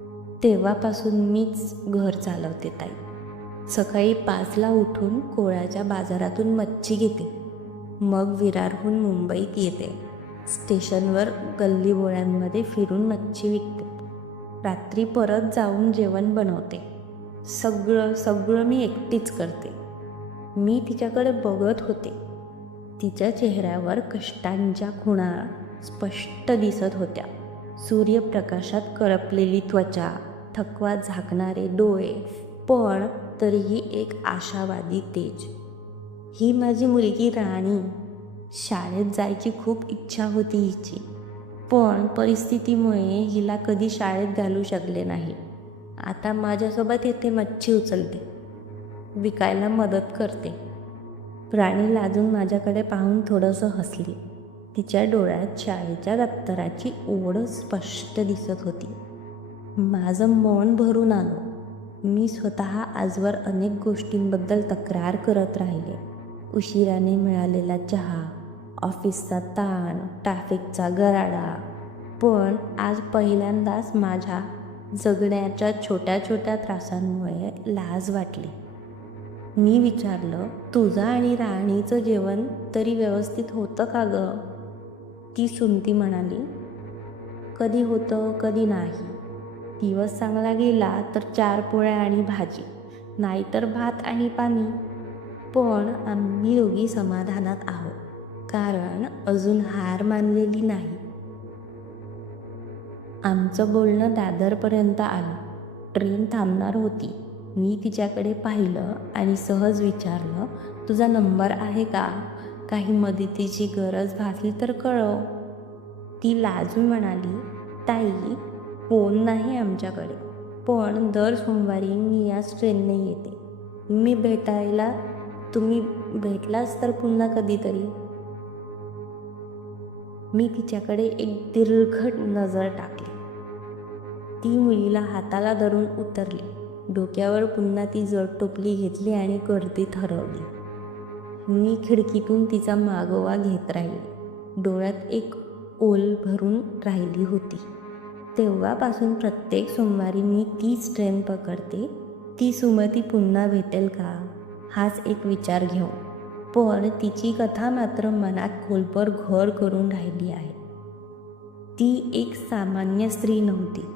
तेव्हापासून मीच घर चालवते ताई. सकाळी 5ला उठून कोळ्याच्या बाजारातून मच्छी घेते. मग विरारहून मुंबईत येते. स्टेशनवर गल्लीबोळ्यांमध्ये फिरून मच्छी विकते. रात्री परत जाऊन जेवण बनवते. सगळं मी एकटीच करते. मी तिच्याकडे बघत होते. तिच्या चेहऱ्यावर कष्टांच्या खुणा स्पष्ट दिसत होत्या. सूर्यप्रकाशात करपलेली त्वचा, थकवा झाकणारे डोळे, पण तरीही एक आशावादी तेज. ही माझी मुलगी राणी. शाळेत जायची खूप इच्छा होती हिची, पण परिस्थितीमुळे हिला कधी शाळेत घालू शकले नाही. आता माझ्यासोबत येते, मच्छी उचलते, विकायला मदत करते. राणी लाजून माझ्याकडे पाहून थोडंसं हसली. तिच्या डोळ्यात शाळेच्या दप्तराची ओढ स्पष्ट दिसत होती. माझं मन भरून आलं. मी स्वतः आजवर अनेक गोष्टींबद्दल तक्रार करत राहिले. उशिराने मिळालेला चहा, ऑफिसचा ताण, ट्रॅफिकचा गराडा. पण आज पहिल्यांदाच माझ्या जगण्याच्या छोट्या छोट्या त्रासांमुळे लाज वाटली. मी विचारलं, तुझं आणि राणीचं जेवण तरी व्यवस्थित होतं का गं? ती सुनती म्हणाली, कधी होतं कधी नाही. दिवस चांगला गेला तर 4 पोळ्या आणि भाजी, नाहीतर भात आणि पाणी. पण आम्ही दोघी समाधानात आहोत, कारण अजून हार मानलेली नाही. आमचं बोलणं दादरपर्यंत आलं. ट्रेन थांबणार होती. मी तिच्याकडे पाहिलं आणि सहज विचारलं, तुझा नंबर आहे का? काही मदतीची गरज भासली तर कळव. ती लाजून म्हणाली, ताई, फोन नाही आमच्याकडे, पण दर सोमवारी मी याच ट्रेनने येते. तुम्ही भेटलाच तर पुन्हा कधीतरी. मी तिच्याकडे एक दीर्घट नजर टाकली. ती मुलीला हाताला धरून उतरली. डोक्यावर पुन्हा ती जड टोपली घेतली आणि गर्दीत हरवली. मी खिडकीतून तिचा मागोवा घेत राहिले. डोळ्यात एक ओल भरून राहिली होती. तेव्हापासून प्रत्येक सोमवारी मी तीच ट्रेन पकडते. ती सुमती पुन्हा भेटेल का, हाच एक विचार घेऊ. पण तिची कथा मात्र मनात खोलवर घर करून राहिली आहे. ती एक सामान्य स्त्री नव्हती.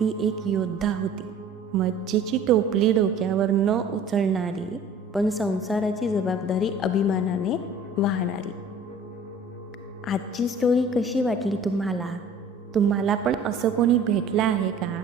ती एक योद्धा होती. मच्छीची टोपली डोक्यावर न उचलणारी, पण संसाराची जबाबदारी अभिमानाने वाहणारी. आजची स्टोरी कशी वाटली तुम्हाला? तुम्हाला पण असं कोणी भेटलं आहे का?